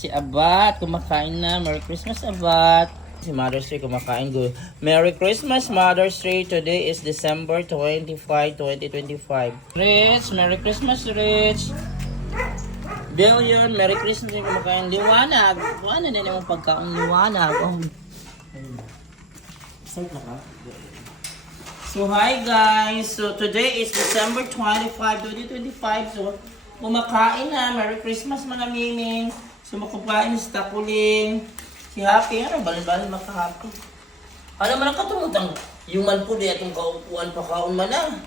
Si Abat, kumakain na. Merry Christmas, Abat. Si Mother's Day, kumakain. Good. Merry Christmas, Mother's Day. Today is December 25, 2025. Rich, Merry Christmas, Rich. Billion, Merry Christmas, kumakain. Liwanag. Liwanag na naman pagkaon. Liwanag. Oh. Start na ka? So, hi guys. So, today is December 25, 2025. So, kumakain na. Merry Christmas, mga miming. So, makupain si Takuling. Si Happy. Ano, balon-balon maka-Happy. Ano man ang katungutang yung man po di atong kaupuan pa kaon man na.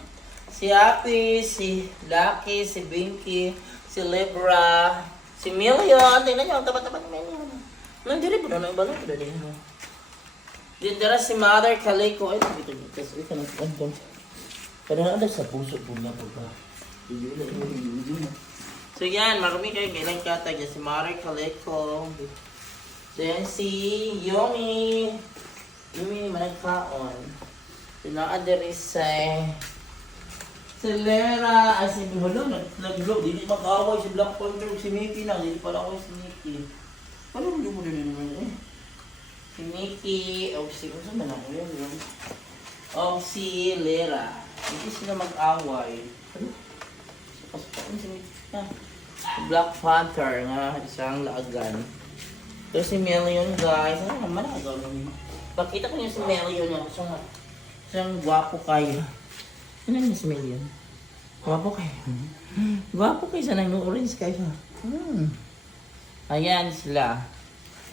Si Happy, si Lucky, si Binky, si Libra, si Million. Tingnan nyo, ang tapat-tapat ni Million. Nandiri po na, balon po na din. Dindara si Mother Calico. Ay, ito na po. Pero na sa puso po niya po ba? So yan, marami kayo gailang katag. Si Mother Calico. Then si Yomi. Yomi managkaon. Sinaadari sa si Lera. Ay si Biholo. Nag-vlog. Hindi mag-away si Black Panther. Si Mickey lang. Hindi pala ako si Mickey. Ano mo na naman eh? Si Mickey. O si... Ano man ako yun? O si Lera. Hindi sila mag-away. Ano? Pasukan si Mickey. Black Panther nga isang laagan. So si Million guys, ano naman agaw naman. Pakita ko niyo si Million yung isang gwapo kayo. Ano niyo si Million? Gwapo kayo. Gwapo kayo sa nang orange kayo. Ayan sila.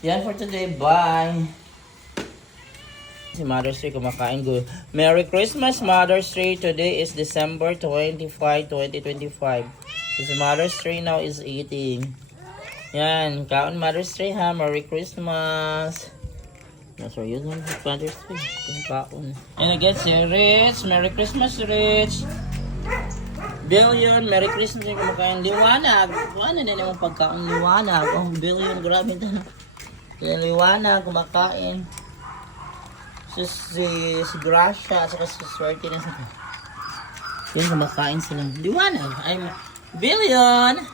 Yan for today. Bye. Si Mother's Day kumakain. Good. Merry Christmas, Mother's Day. Today is December 25, 2025. So si Mother's Day now is eating. Yan. Kaon Mother's Day ha. Merry Christmas. Sorry, yun lang. Mother's Day. Kaon. And again si Rich. Merry Christmas, Rich. Billion. Merry Christmas. Kumakain. Liwanag. Liwanag na naman pagkaon. Liwanag. Oh, Billion. Grabe na. Liwanag. Kumakain. Si Gracia. Saka si Swerte na sa... Yun, kumakain sila. Liwanag. I'm... Billion!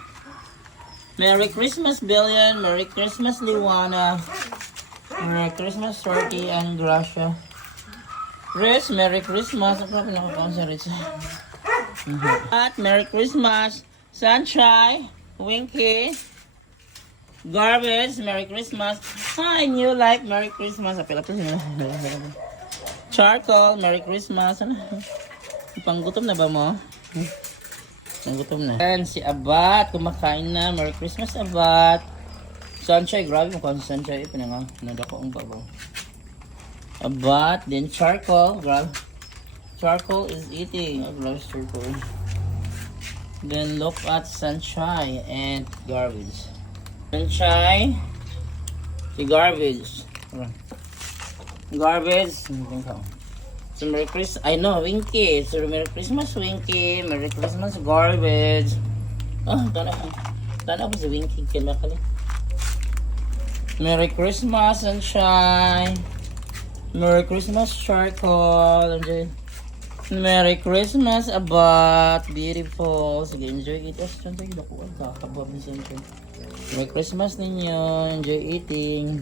Merry Christmas, Billion! Merry Christmas, Liwana! Merry Christmas, Shorty and Gracia. Rich, Merry Christmas! Ako na pinakakaan sa Rich. At Merry Christmas, Sunshine, Winky, Garbage, Merry Christmas. Hi, New Life, Merry Christmas. Apela po sila. Charcoal, Merry Christmas. Panggutom na ba mo? Nagutom na. And si Abat, kumakain na. Merry Christmas, Abat. Sunshine, grabe mo kung Sunshine. Ito na nga, nadako ang babaw. Abat, then Charcoal, grabe. Charcoal is eating. Oh, grabe Charcoal. Then look at Sunshine and Garbage. Sunshine, si Garbage. Garbage, so Merry Christmas, I know, Winky. So Merry Christmas, Winky. Merry Christmas, Garbage. Oh, tana ko si Winky. Kailan. Merry Christmas, Sunshine. Merry Christmas, Charcoal. Merry Christmas, Abat. Beautiful. Sige, enjoy it. Merry Christmas ninyo. Enjoy eating.